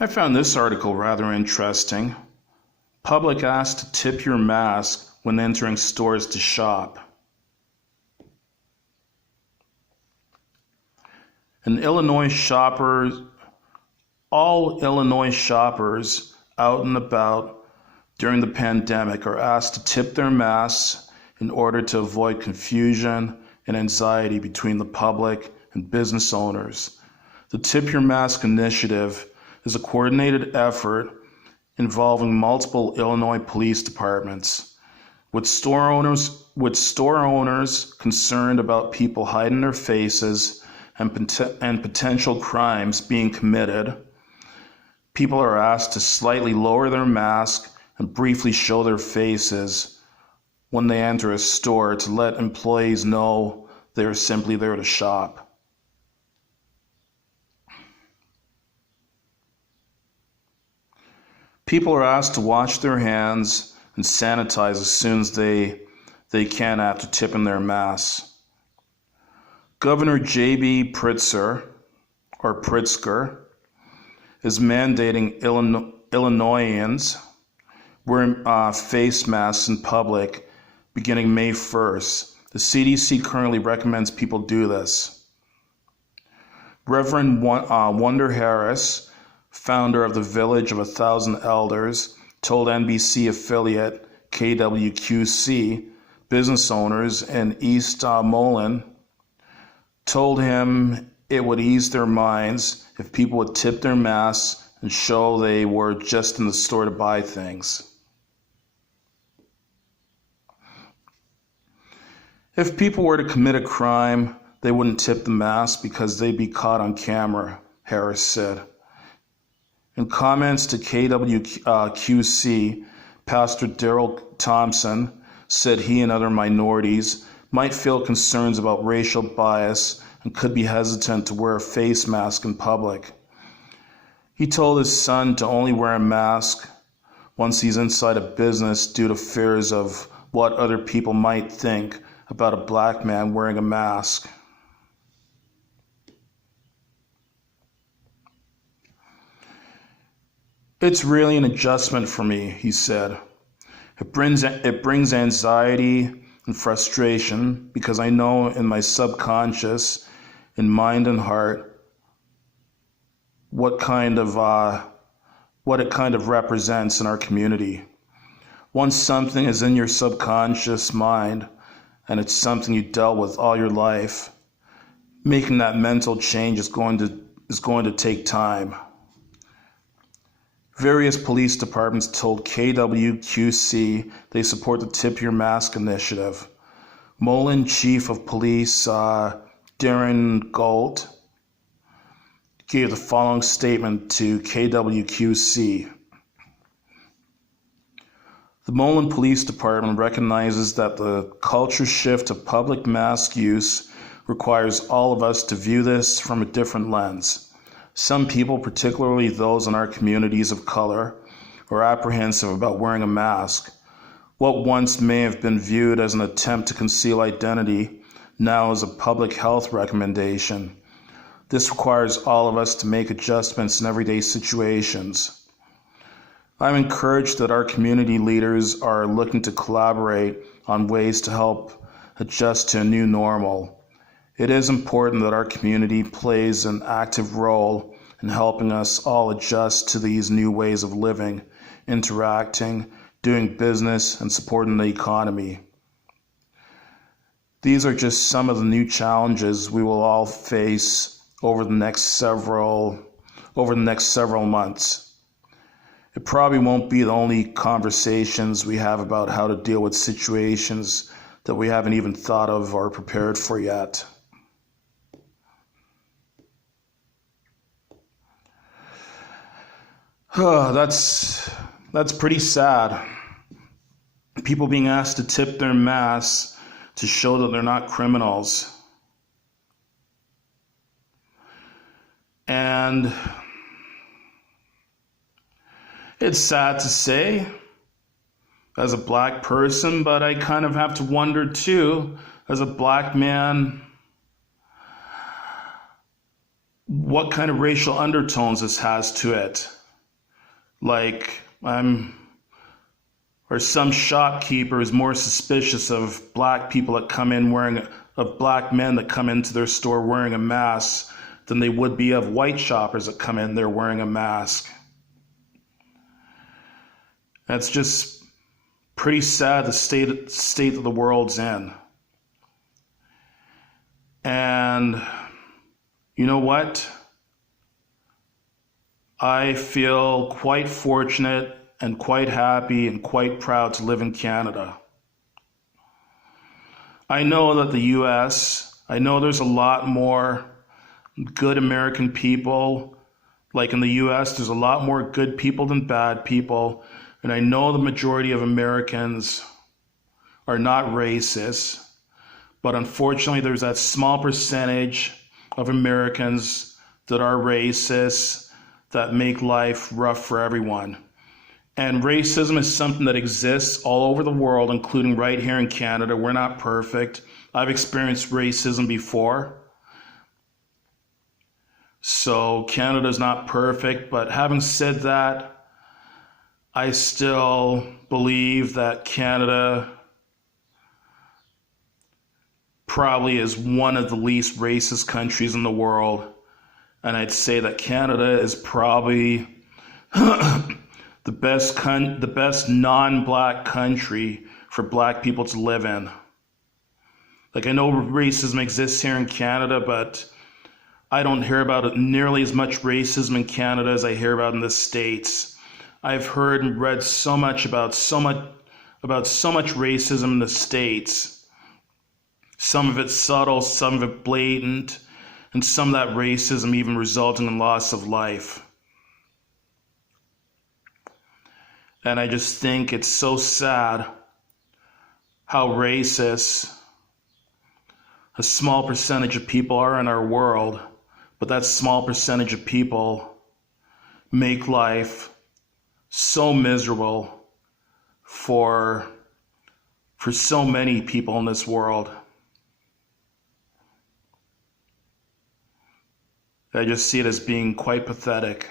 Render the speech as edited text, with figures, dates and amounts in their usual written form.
I found this article rather interesting. Public asked to tip your mask when entering stores to shop. All Illinois shoppers out and about during the pandemic are asked to tip their masks in order to avoid confusion and anxiety between the public and business owners. The Tip Your Mask initiative is a coordinated effort involving multiple Illinois police departments, with store owners concerned about people hiding their faces and potential crimes being committed. People are asked to slightly lower their mask and briefly show their faces when they enter a store to let employees know they are simply there to shop. People are asked to wash their hands and sanitize as soon as they can after tipping their masks. Governor J.B. Pritzker is mandating Illinoisans wear face masks in public beginning May 1st. The CDC currently recommends people do this. Reverend Wonder Harris, founder of the Village of 1,000 Elders, told NBC affiliate KWQC business owners in East Moline told him it would ease their minds if people would tip their masks and show they were just in the store to buy things. If people were to commit a crime, they wouldn't tip the mask because they'd be caught on camera, Harris said. In comments to KWQC, Pastor Darrell Thompson said he and other minorities might feel concerns about racial bias and could be hesitant to wear a face mask in public. He told his son to only wear a mask once he's inside a business due to fears of what other people might think about a black man wearing a mask. It's really an adjustment for me, he said. It brings anxiety and frustration because I know in my subconscious, in mind and heart, what it kind of represents in our community. Once something is in your subconscious mind and it's something you dealt with all your life, making that mental change is going to take time. Various police departments told KWQC they support the Tip Your Mask initiative. Moline Chief of Police Darren Galt gave the following statement to KWQC. The Moline Police Department recognizes that the culture shift of public mask use requires all of us to view this from a different lens. Some people, particularly those in our communities of color, are apprehensive about wearing a mask. What once may have been viewed as an attempt to conceal identity now is a public health recommendation. This requires all of us to make adjustments in everyday situations. I'm encouraged that our community leaders are looking to collaborate on ways to help adjust to a new normal. It is important that our community plays an active role in helping us all adjust to these new ways of living, interacting, doing business, and supporting the economy. These are just some of the new challenges we will all face over the next several months. It probably won't be the only conversations we have about how to deal with situations that we haven't even thought of or prepared for yet. That's pretty sad. People being asked to tip their masks to show that they're not criminals. And it's sad to say as a black person, but I kind of have to wonder too, as a black man, what kind of racial undertones this has to it. Like or some shopkeeper is more suspicious of black people that come in of black men that come into their store wearing a mask than they would be of white shoppers that come in there wearing a mask. That's just pretty sad, the state that the world's in. And you know what? I feel quite fortunate and quite happy and quite proud to live in Canada. I know that I know there's a lot more good American people. Like in the US, there's a lot more good people than bad people. And I know the majority of Americans are not racist. But unfortunately, there's that small percentage of Americans that are racist that make life rough for everyone. And racism is something that exists all over the world, including right here in Canada. We're not perfect. I've experienced racism before. So Canada's not perfect. But having said that, I still believe that Canada probably is one of the least racist countries in the world. And I'd say that Canada is probably the best non-black country for black people to live in. Like, I know racism exists here in Canada, but I don't hear about it nearly as much racism in Canada as I hear about in the States. I've heard and read so much about so much racism in the States. Some of it subtle, some of it blatant, and some of that racism even resulting in loss of life. And I just think it's so sad how racist a small percentage of people are in our world, but that small percentage of people make life so miserable for so many people in this world. I just see it as being quite pathetic.